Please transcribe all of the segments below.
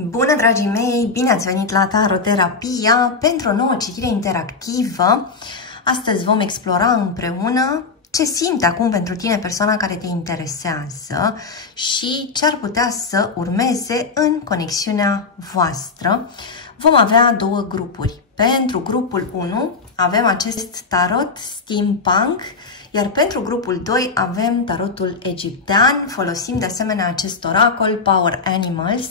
Bună, dragii mei! Bine ați venit la Taroterapia pentru o nouă citire interactivă. Astăzi vom explora împreună ce simte acum pentru tine persoana care te interesează și ce ar putea să urmeze în conexiunea voastră. Vom avea două grupuri. Pentru grupul 1 avem acest tarot steampunk, iar pentru grupul 2 avem tarotul egiptean. Folosim de asemenea acest oracol Power Animals.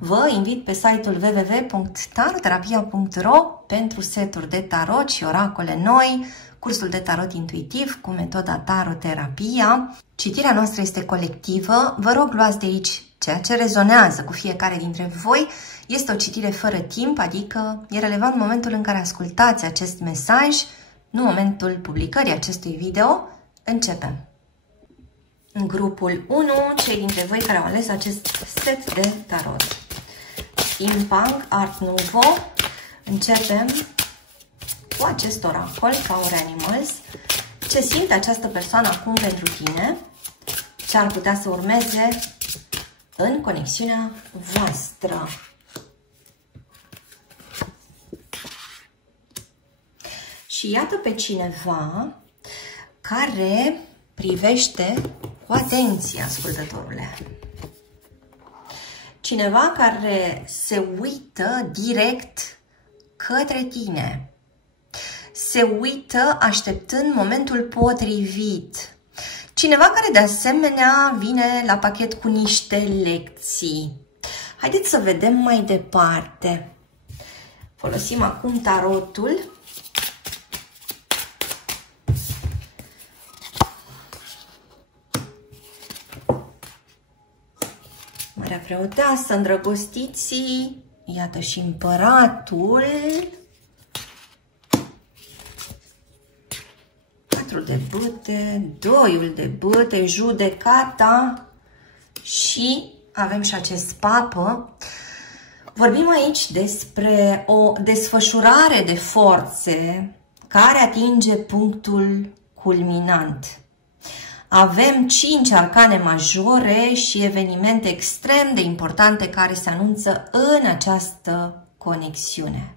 Vă invit pe site-ul www.taroterapia.ro pentru seturi de tarot și oracole noi, cursul de tarot intuitiv cu metoda Taroterapia. Citirea noastră este colectivă. Vă rog, luați de aici ceea ce rezonează cu fiecare dintre voi. Este o citire fără timp, adică e relevant momentul în care ascultați acest mesaj, nu momentul publicării acestui video. Începem! În grupul 1, cei dintre voi care au ales acest set de tarot Steampunk, Art Nouveau, începem cu acest oracol, Power Animals. Ce simte această persoană acum pentru tine? Ce ar putea să urmeze în conexiunea voastră? Și iată pe cineva care privește cu atenție, ascultătorule. Cineva care se uită direct către tine. Se uită așteptând momentul potrivit. Cineva care de asemenea vine la pachet cu niște lecții. Haideți să vedem mai departe. Folosim acum tarotul. Marea Preoteasă, îndrăgostiții, iată și împăratul, 4 de bâte, 2 de bâte, judecata și avem și acest papă. Vorbim aici despre o desfășurare de forțe care atinge punctul culminant. Avem 5 arcane majore și evenimente extrem de importante care se anunță în această conexiune.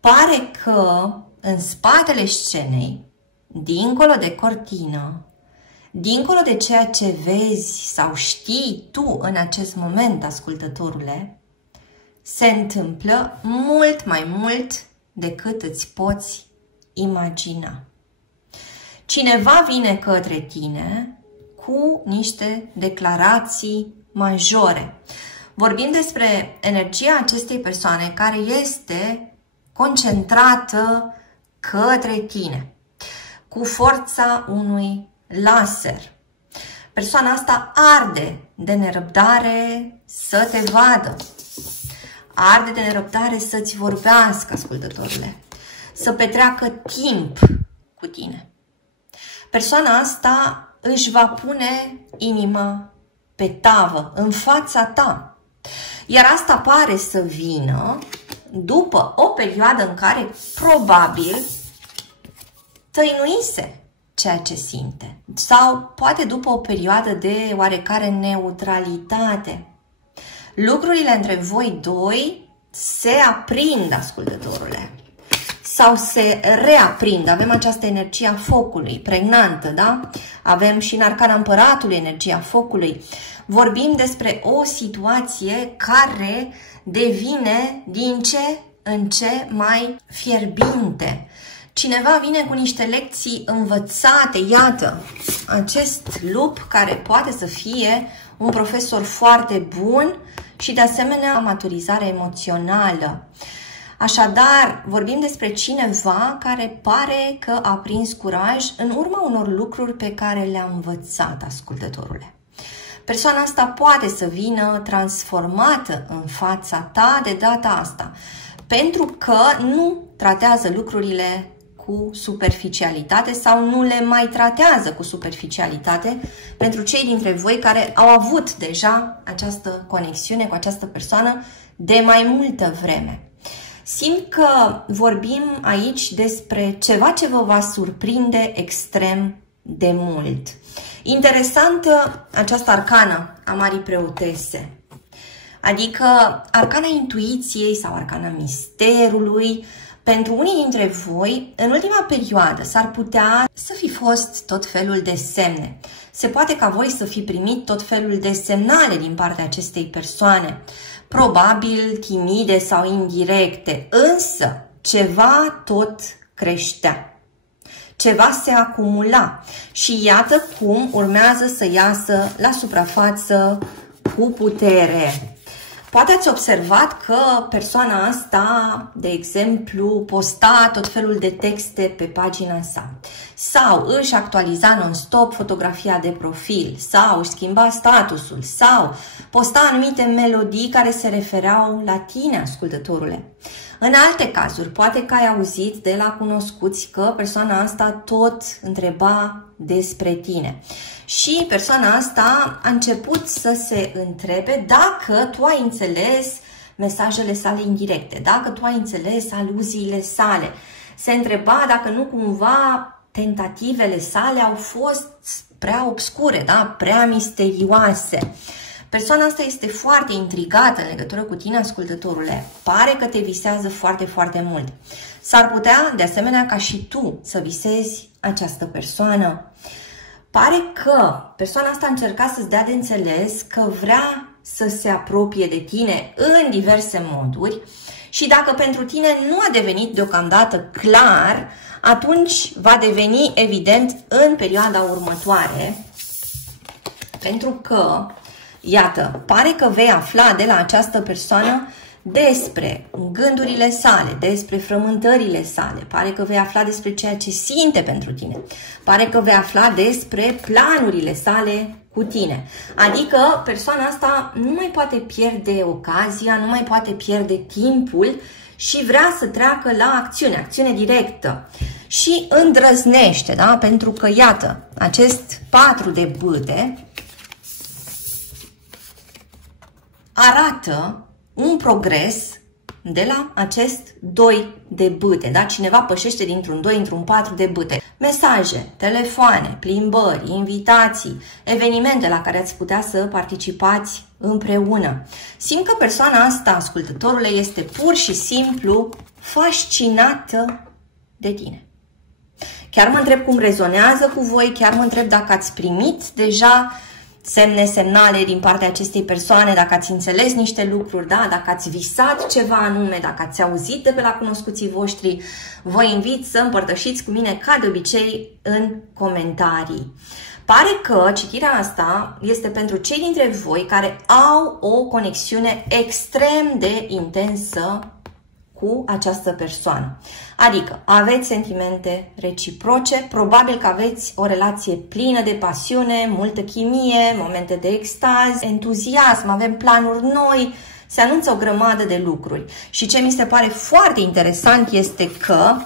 Pare că în spatele scenei, dincolo de cortină, dincolo de ceea ce vezi sau știi tu în acest moment, ascultătorule, se întâmplă mult mai mult decât îți poți imagina. Cineva vine către tine cu niște declarații majore. Vorbim despre energia acestei persoane care este concentrată către tine, cu forța unui laser. Persoana asta arde de nerăbdare să te vadă, arde de nerăbdare să-ți vorbească, ascultătorule, să petreacă timp cu tine. Persoana asta își va pune inima pe tavă, în fața ta. Iar asta pare să vină după o perioadă în care probabil tăinuise ceea ce simte. Sau poate după o perioadă de oarecare neutralitate. Lucrurile între voi doi se aprind, ascultătorule. Sau se reaprind. Avem această energie a focului, pregnantă, da? Avem și în arcana împăratului energia focului. Vorbim despre o situație care devine din ce în ce mai fierbinte. Cineva vine cu niște lecții învățate. Iată, acest lup care poate să fie un profesor foarte bun și de asemenea maturizare emoțională. Așadar, vorbim despre cineva care pare că a prins curaj în urma unor lucruri pe care le-a învățat, ascultătorule. Persoana asta poate să vină transformată în fața ta de data asta, pentru că nu tratează lucrurile cu superficialitate sau nu le mai tratează cu superficialitate pentru cei dintre voi care au avut deja această conexiune cu această persoană de mai multă vreme. Simt că vorbim aici despre ceva ce vă va surprinde extrem de mult. Interesantă această arcană a Marii Preotese. Adică arcana intuiției sau arcana misterului. Pentru unii dintre voi, în ultima perioadă, s-ar putea să fi fost tot felul de semne. Se poate ca voi să fi primit tot felul de semnale din partea acestei persoane, probabil timide sau indirecte, însă ceva tot creștea. Ceva se acumula și iată cum urmează să iasă la suprafață cu putere. Poate ați observat că persoana asta, de exemplu, posta tot felul de texte pe pagina sa sau își actualiza non-stop fotografia de profil sau își schimba statusul sau posta anumite melodii care se refereau la tine, ascultătorule. În alte cazuri, poate că ai auzit de la cunoscuți că persoana asta tot întreba despre tine. Și persoana asta a început să se întrebe dacă tu ai înțeles mesajele sale indirecte, dacă tu ai înțeles aluziile sale. Se întreba dacă nu cumva tentativele sale au fost prea obscure, da? Prea misterioase. Persoana asta este foarte intrigată în legătură cu tine, ascultătorule. Pare că te visează foarte, foarte mult. S-ar putea, de asemenea, ca și tu să visezi această persoană. Pare că persoana asta a încercat să-ți dea de înțeles că vrea să se apropie de tine în diverse moduri și dacă pentru tine nu a devenit deocamdată clar, atunci va deveni evident în perioada următoare, pentru că, iată, pare că vei afla de la această persoană despre gândurile sale, despre frământările sale, pare că vei afla despre ceea ce simte pentru tine, pare că vei afla despre planurile sale cu tine. Adică persoana asta nu mai poate pierde ocazia, nu mai poate pierde timpul și vrea să treacă la acțiune, acțiune directă. Și îndrăznește, da? Pentru că, iată, acest 4 de bâte arată un progres de la acest 2 de bâte, da? Cineva pășește dintr-un 2 într-un 4 de bâte. Mesaje, telefoane, plimbări, invitații, evenimente la care ați putea să participați împreună. Simt că persoana asta, ascultătorule, este pur și simplu fascinată de tine. Chiar mă întreb cum rezonează cu voi, chiar mă întreb dacă ați primit deja semne, semnale din partea acestei persoane, dacă ați înțeles niște lucruri, da? Dacă ați visat ceva anume, dacă ați auzit de pe la cunoscuții voștri, vă invit să împărtășiți cu mine, ca de obicei, în comentarii. Pare că citirea asta este pentru cei dintre voi care au o conexiune extrem de intensă cu această persoană. Adică aveți sentimente reciproce, probabil că aveți o relație plină de pasiune, multă chimie, momente de extaz, entuziasm, avem planuri noi, se anunță o grămadă de lucruri. Și ce mi se pare foarte interesant este că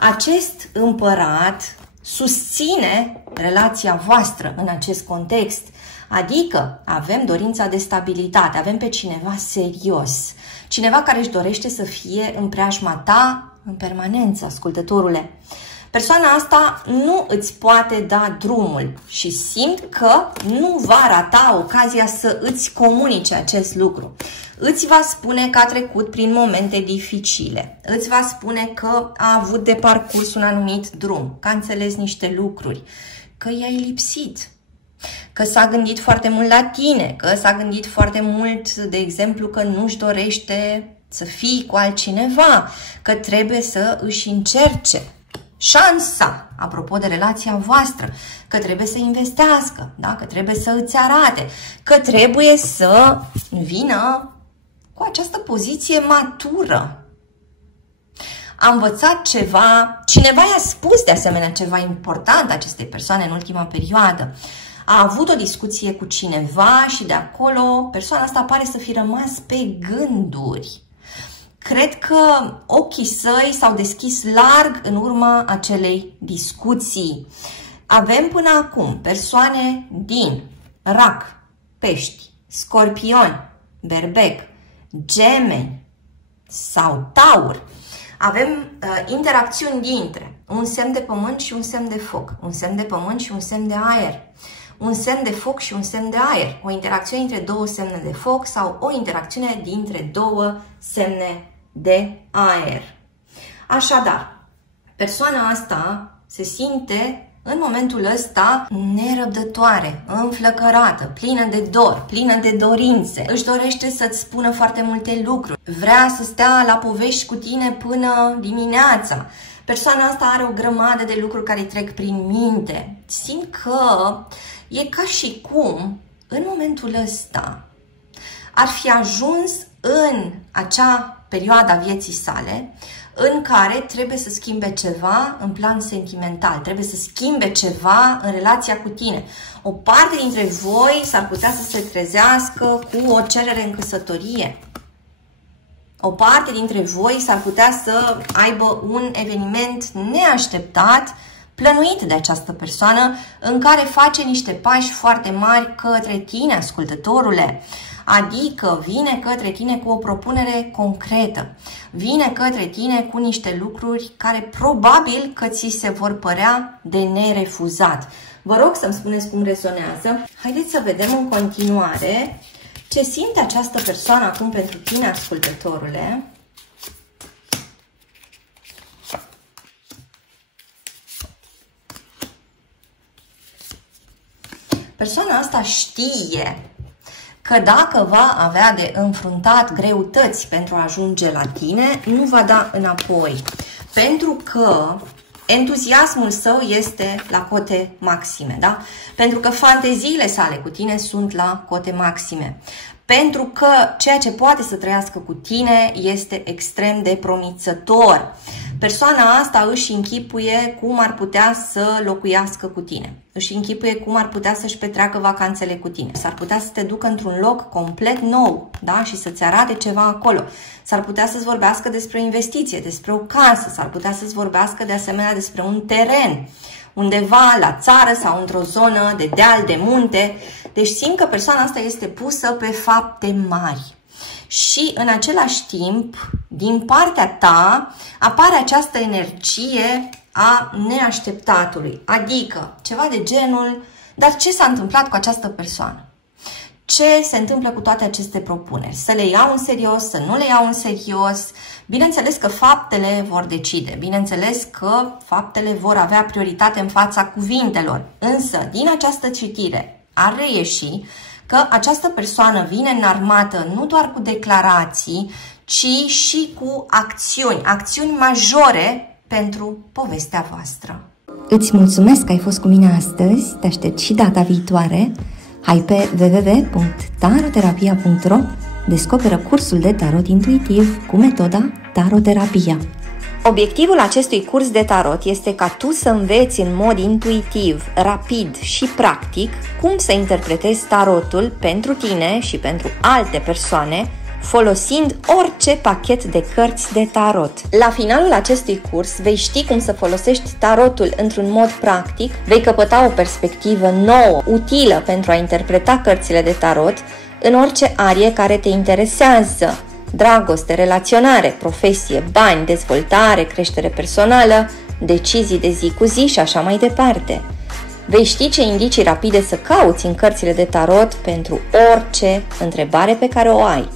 acest împărat susține relația voastră în acest context. Adică avem dorința de stabilitate, avem pe cineva serios, cineva care își dorește să fie în preajma ta în permanență, ascultătorule. Persoana asta nu îți poate da drumul și simt că nu va rata ocazia să îți comunice acest lucru. Îți va spune că a trecut prin momente dificile, îți va spune că a avut de parcurs un anumit drum, că a înțeles niște lucruri, că i-ai lipsit, că s-a gândit foarte mult la tine, că s-a gândit foarte mult, de exemplu, că nu-și dorește să fii cu altcineva, că trebuie să își încerce șansa, apropo de relația voastră, că trebuie să investească, da? Că trebuie să îți arate, că trebuie să vină cu această poziție matură. A învățat ceva, cineva i-a spus de asemenea ceva important acestei persoane în ultima perioadă. A avut o discuție cu cineva și de acolo persoana asta pare să fi rămas pe gânduri. Cred că ochii săi s-au deschis larg în urma acelei discuții. Avem până acum persoane din Rac, Pești, Scorpion, Berbec, Gemeni sau Taur. Avem interacțiuni dintre un semn de pământ și un semn de foc, un semn de pământ și un semn de aer, un semn de foc și un semn de aer, o interacțiune între două semne de foc sau o interacțiune dintre două semne de aer. Așadar, persoana asta se simte în momentul ăsta nerăbdătoare, înflăcărată, plină de dor, plină de dorințe. Își dorește să-ți spună foarte multe lucruri. Vrea să stea la povești cu tine până dimineața. Persoana asta are o grămadă de lucruri care îi trec prin minte. Simt că e ca și cum, în momentul ăsta, ar fi ajuns în acea perioadă a vieții sale în care trebuie să schimbe ceva în plan sentimental, trebuie să schimbe ceva în relația cu tine. O parte dintre voi s-ar putea să se trezească cu o cerere în căsătorie. O parte dintre voi s-ar putea să aibă un eveniment neașteptat, plănuit de această persoană, în care face niște pași foarte mari către tine, ascultătorule. Adică vine către tine cu o propunere concretă, vine către tine cu niște lucruri care probabil că ți se vor părea de nerefuzat. Vă rog să-mi spuneți cum rezonează. Haideți să vedem în continuare ce simte această persoană acum pentru tine, ascultătorule. Persoana asta știe că dacă va avea de înfruntat greutăți pentru a ajunge la tine, nu va da înapoi. Pentru că entuziasmul său este la cote maxime, da? Pentru că fanteziile sale cu tine sunt la cote maxime. Pentru că ceea ce poate să trăiască cu tine este extrem de promițător. Persoana asta își închipuie cum ar putea să locuiască cu tine. Își închipuie cum ar putea să-și petreacă vacanțele cu tine. S-ar putea să te ducă într-un loc complet nou, da? Și să-ți arate ceva acolo. S-ar putea să-ți vorbească despre o investiție, despre o casă. S-ar putea să-ți vorbească de asemenea despre un teren, undeva la țară sau într-o zonă de deal, de munte. Deci simt că persoana asta este pusă pe fapte mari. Și în același timp, din partea ta, apare această energie a neașteptatului. Adică ceva de genul, dar ce s-a întâmplat cu această persoană? Ce se întâmplă cu toate aceste propuneri? Să le iau în serios, să nu le iau în serios? Bineînțeles că faptele vor decide, bineînțeles că faptele vor avea prioritate în fața cuvintelor. Însă, din această citire ar reieși că această persoană vine înarmată nu doar cu declarații, ci și cu acțiuni, acțiuni majore pentru povestea voastră. Îți mulțumesc că ai fost cu mine astăzi, te aștept și data viitoare. Hai pe www.taroterapia.ro, descoperă cursul de tarot intuitiv cu metoda Taroterapia. Obiectivul acestui curs de tarot este ca tu să înveți în mod intuitiv, rapid și practic cum să interpretezi tarotul pentru tine și pentru alte persoane, folosind orice pachet de cărți de tarot. La finalul acestui curs vei ști cum să folosești tarotul într-un mod practic, vei căpăta o perspectivă nouă, utilă pentru a interpreta cărțile de tarot în orice arie care te interesează: dragoste, relaționare, profesie, bani, dezvoltare, creștere personală, decizii de zi cu zi și așa mai departe. Vei ști ce indicii rapide să cauți în cărțile de tarot pentru orice întrebare pe care o ai.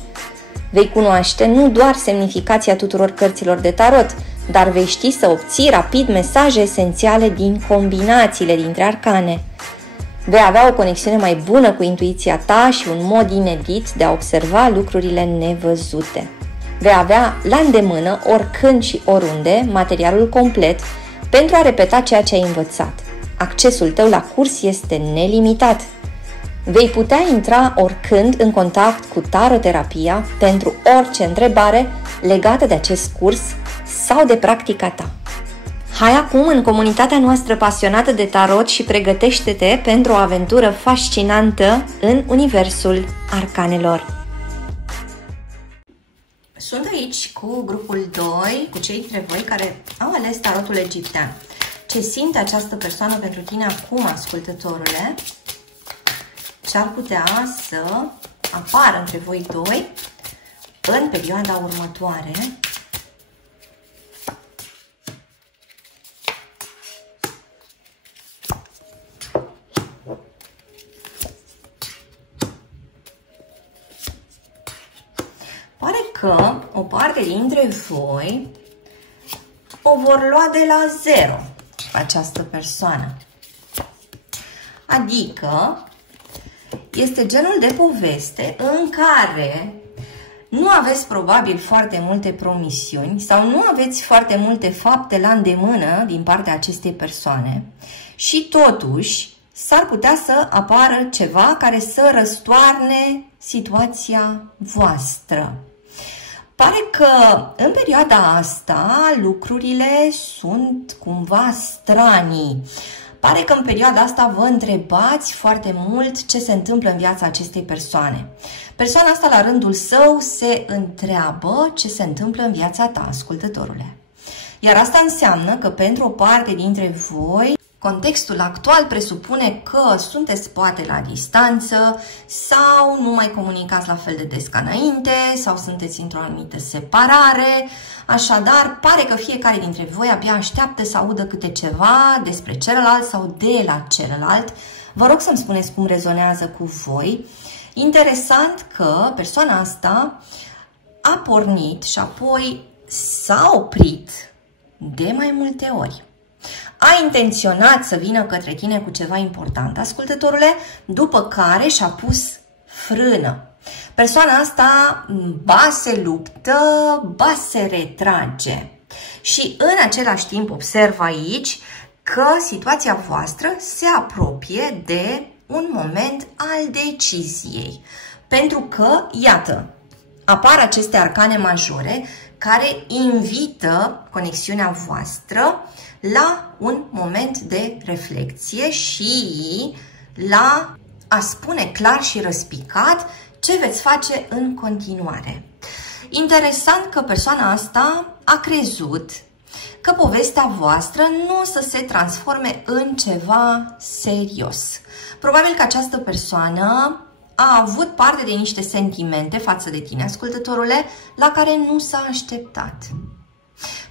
Vei cunoaște nu doar semnificația tuturor cărților de tarot, dar vei ști să obții rapid mesaje esențiale din combinațiile dintre arcane. Vei avea o conexiune mai bună cu intuiția ta și un mod inedit de a observa lucrurile nevăzute. Vei avea la îndemână, oricând și oriunde, materialul complet pentru a repeta ceea ce ai învățat. Accesul tău la curs este nelimitat. Vei putea intra oricând în contact cu Taroterapia pentru orice întrebare legată de acest curs sau de practica ta. Hai acum în comunitatea noastră pasionată de tarot și pregătește-te pentru o aventură fascinantă în universul arcanelor. Sunt aici cu grupul 2, cu cei dintre voi care au ales tarotul egiptean. Ce simte această persoană pentru tine acum, ascultătorule? Ce ar putea să apară între voi doi în perioada următoare? Pare că o parte dintre voi o vor lua de la zero această persoană. Adică este genul de poveste în care nu aveți probabil foarte multe promisiuni sau nu aveți foarte multe fapte la îndemână din partea acestei persoane și totuși s-ar putea să apară ceva care să răstoarne situația voastră. Pare că în perioada asta lucrurile sunt cumva stranii. Pare că în perioada asta vă întrebați foarte mult ce se întâmplă în viața acestei persoane. Persoana asta la rândul său se întreabă ce se întâmplă în viața ta, ascultătorule. Iar asta înseamnă că pentru o parte dintre voi, contextul actual presupune că sunteți poate la distanță sau nu mai comunicați la fel de des ca înainte sau sunteți într-o anumită separare. Așadar, pare că fiecare dintre voi abia așteaptă să audă câte ceva despre celălalt sau de la celălalt. Vă rog să-mi spuneți cum rezonează cu voi. Interesant că persoana asta a pornit și apoi s-a oprit de mai multe ori. A intenționat să vină către tine cu ceva important, ascultătorule, după care și-a pus frână. Persoana asta ba se luptă, ba se retrage. Și în același timp observ aici că situația voastră se apropie de un moment al deciziei. Pentru că, iată, apar aceste arcane majore care invită conexiunea voastră la un moment de reflexie și la a spune clar și răspicat ce veți face în continuare. Interesant că persoana asta a crezut că povestea voastră nu o să se transforme în ceva serios. Probabil că această persoană a avut parte de niște sentimente față de tine, ascultătorule, la care nu s-a așteptat.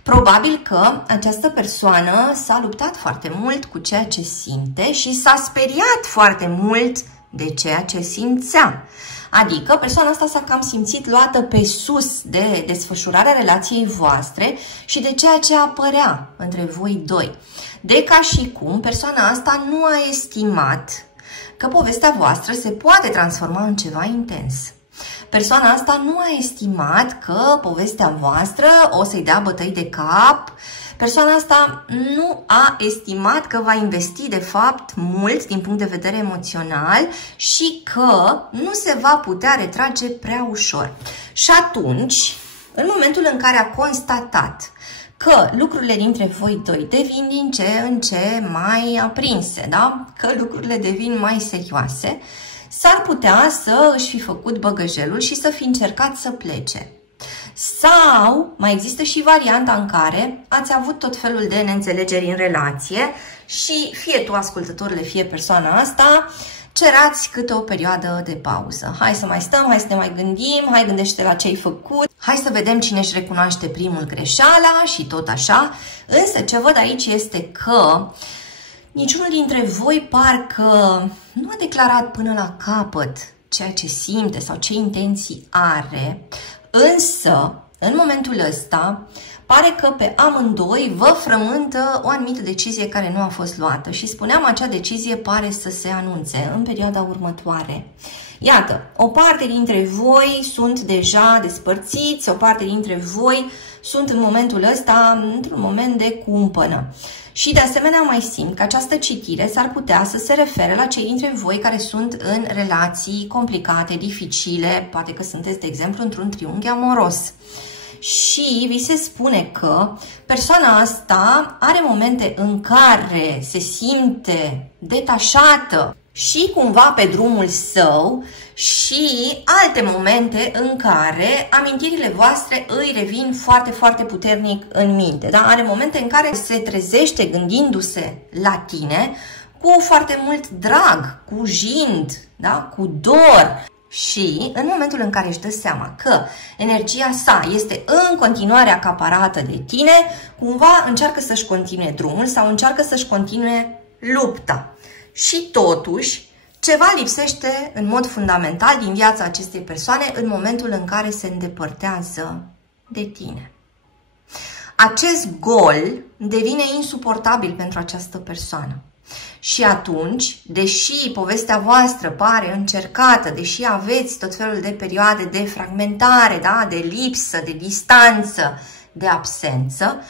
Probabil că această persoană s-a luptat foarte mult cu ceea ce simte și s-a speriat foarte mult de ceea ce simțea. Adică persoana asta s-a cam simțit luată pe sus de desfășurarea relației voastre și de ceea ce apărea între voi doi. De ca și cum persoana asta nu a estimat că povestea voastră se poate transforma în ceva intens. Persoana asta nu a estimat că povestea voastră o să-i dea bătăi de cap. Persoana asta nu a estimat că va investi de fapt mult din punct de vedere emoțional și că nu se va putea retrage prea ușor. Și atunci, în momentul în care a constatat că lucrurile dintre voi doi devin din ce în ce mai aprinse, da? Că lucrurile devin mai serioase, s-ar putea să își fi făcut băgăjelul și să fi încercat să plece. Sau mai există și varianta în care ați avut tot felul de neînțelegeri în relație și fie tu, ascultătorule, fie persoana asta, cerați câte o perioadă de pauză. Hai să mai stăm, hai să ne mai gândim, hai gândește la ce ai făcut, hai să vedem cine își recunoaște primul greșeala și tot așa. Însă ce văd aici este că niciunul dintre voi parcă nu a declarat până la capăt ceea ce simte sau ce intenții are, însă în momentul ăsta pare că pe amândoi vă frământă o anumită decizie care nu a fost luată și spuneam, acea decizie pare să se anunțe în perioada următoare. Iată, o parte dintre voi sunt deja despărțiți, o parte dintre voi sunt în momentul ăsta într-un moment de cumpănă. Și de asemenea mai simt că această citire s-ar putea să se refere la cei dintre voi care sunt în relații complicate, dificile, poate că sunteți, de exemplu, într-un triunghi amoros. Și vi se spune că persoana asta are momente în care se simte detașată și cumva pe drumul său și alte momente în care amintirile voastre îi revin foarte, foarte puternic în minte. Da? Are momente în care se trezește gândindu-se la tine cu foarte mult drag, cu jind, da? Cu dor. Și în momentul în care își dă seama că energia sa este în continuare acaparată de tine, cumva încearcă să-și continue drumul sau încearcă să-și continue lupta. Și totuși, Ceva lipsește în mod fundamental din viața acestei persoane în momentul în care se îndepărtează de tine. Acest gol devine insuportabil pentru această persoană. Și atunci, deși povestea voastră pare încercată, deși aveți tot felul de perioade de fragmentare, da? De lipsă, de distanță, de absență,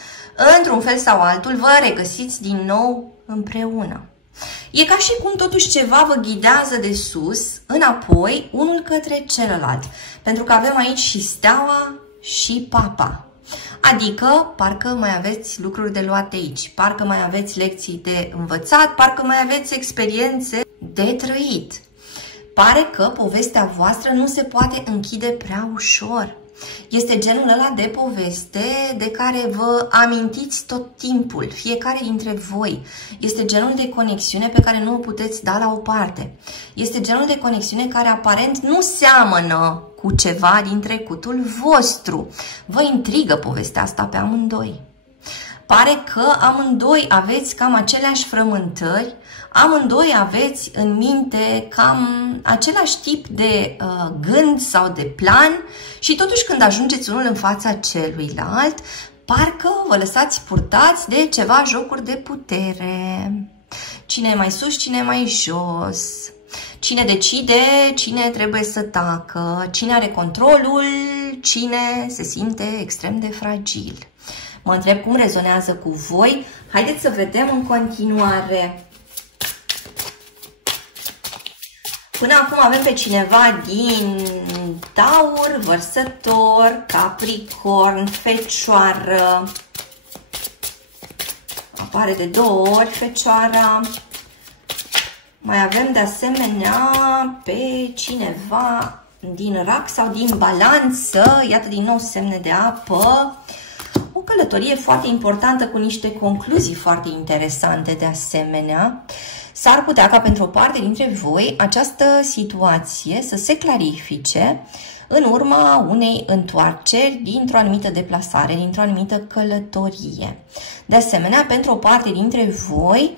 într-un fel sau altul vă regăsiți din nou împreună. E ca și cum totuși ceva vă ghidează de sus, înapoi, unul către celălalt. Pentru că avem aici și steaua și papa. Adică, parcă mai aveți lucruri de luat aici, parcă mai aveți lecții de învățat, parcă mai aveți experiențe de trăit. Pare că povestea voastră nu se poate închide prea ușor. Este genul ăla de poveste de care vă amintiți tot timpul, fiecare dintre voi. Este genul de conexiune pe care nu o puteți da la o parte. Este genul de conexiune care aparent nu seamănă cu ceva din trecutul vostru. Vă intrigă povestea asta pe amândoi. Pare că amândoi aveți cam aceleași frământări, amândoi aveți în minte cam același tip de gând sau de plan și totuși când ajungeți unul în fața celuilalt, parcă vă lăsați purtați de ceva jocuri de putere. Cine e mai sus, cine e mai jos, cine decide, cine trebuie să tacă, cine are controlul, cine se simte extrem de fragil. Mă întreb cum rezonează cu voi. Haideți să vedem în continuare. Până acum avem pe cineva din Taur, Vărsător, Capricorn, Fecioară. Apare de 2 ori Fecioara. Mai avem de asemenea pe cineva din Rac sau din Balanță. Iată din nou semne de apă. O călătorie foarte importantă cu niște concluzii foarte interesante de asemenea. S-ar putea ca pentru o parte dintre voi această situație să se clarifice în urma unei întoarceri dintr-o anumită deplasare, dintr-o anumită călătorie. De asemenea, pentru o parte dintre voi,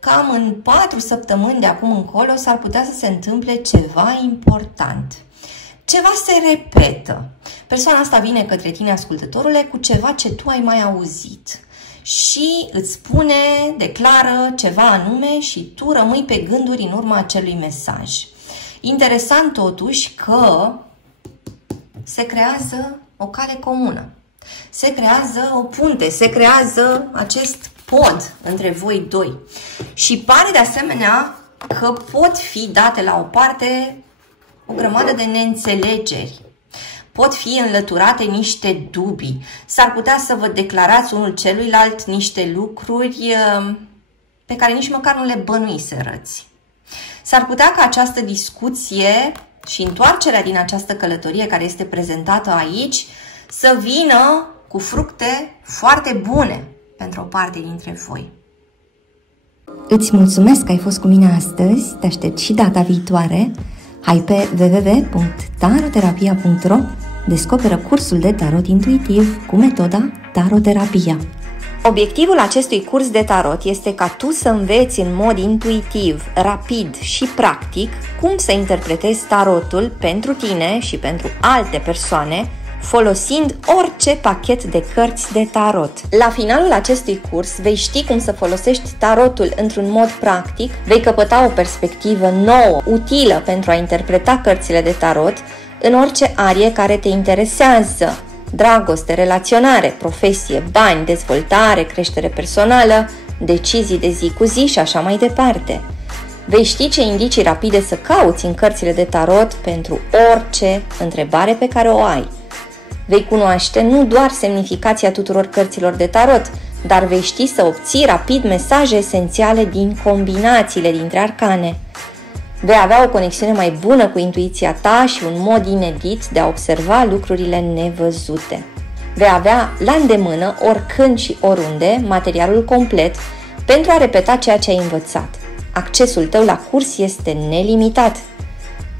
cam în 4 săptămâni de acum încolo s-ar putea să se întâmple ceva important. Ceva se repetă. Persoana asta vine către tine, ascultătorule, cu ceva ce tu ai mai auzit. Și îți spune, declară ceva anume și tu rămâi pe gânduri în urma acelui mesaj. Interesant totuși că se creează o cale comună. Se creează o punte, se creează acest pod între voi doi. Și pare de asemenea că pot fi date la o parte o grămadă de neînțelegeri. Pot fi înlăturate niște dubii. S-ar putea să vă declarați unul celuilalt niște lucruri pe care nici măcar nu le bănuiserăți. S-ar putea ca această discuție și întoarcerea din această călătorie care este prezentată aici să vină cu fructe foarte bune pentru o parte dintre voi. Îți mulțumesc că ai fost cu mine astăzi, te aștept și data viitoare. Hai pe www.taroterapia.ro, descoperă cursul de tarot intuitiv cu metoda Taroterapia. Obiectivul acestui curs de tarot este ca tu să înveți în mod intuitiv, rapid și practic cum să interpretezi tarotul pentru tine și pentru alte persoane, folosind orice pachet de cărți de tarot. La finalul acestui curs vei ști cum să folosești tarotul într-un mod practic, vei căpăta o perspectivă nouă, utilă pentru a interpreta cărțile de tarot în orice arie care te interesează: dragoste, relaționare, profesie, bani, dezvoltare, creștere personală, decizii de zi cu zi și așa mai departe. Vei ști ce indicii rapide să cauți în cărțile de tarot pentru orice întrebare pe care o ai. Vei cunoaște nu doar semnificația tuturor cărților de tarot, dar vei ști să obții rapid mesaje esențiale din combinațiile dintre arcane. Vei avea o conexiune mai bună cu intuiția ta și un mod inedit de a observa lucrurile nevăzute. Vei avea la îndemână, oricând și oriunde, materialul complet pentru a repeta ceea ce ai învățat. Accesul tău la curs este nelimitat.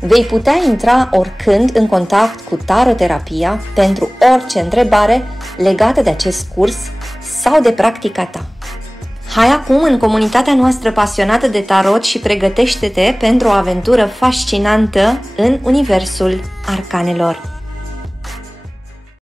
Vei putea intra oricând în contact cu Taroterapia pentru orice întrebare legată de acest curs sau de practica ta. Hai acum în comunitatea noastră pasionată de tarot și pregătește-te pentru o aventură fascinantă în universul arcanelor.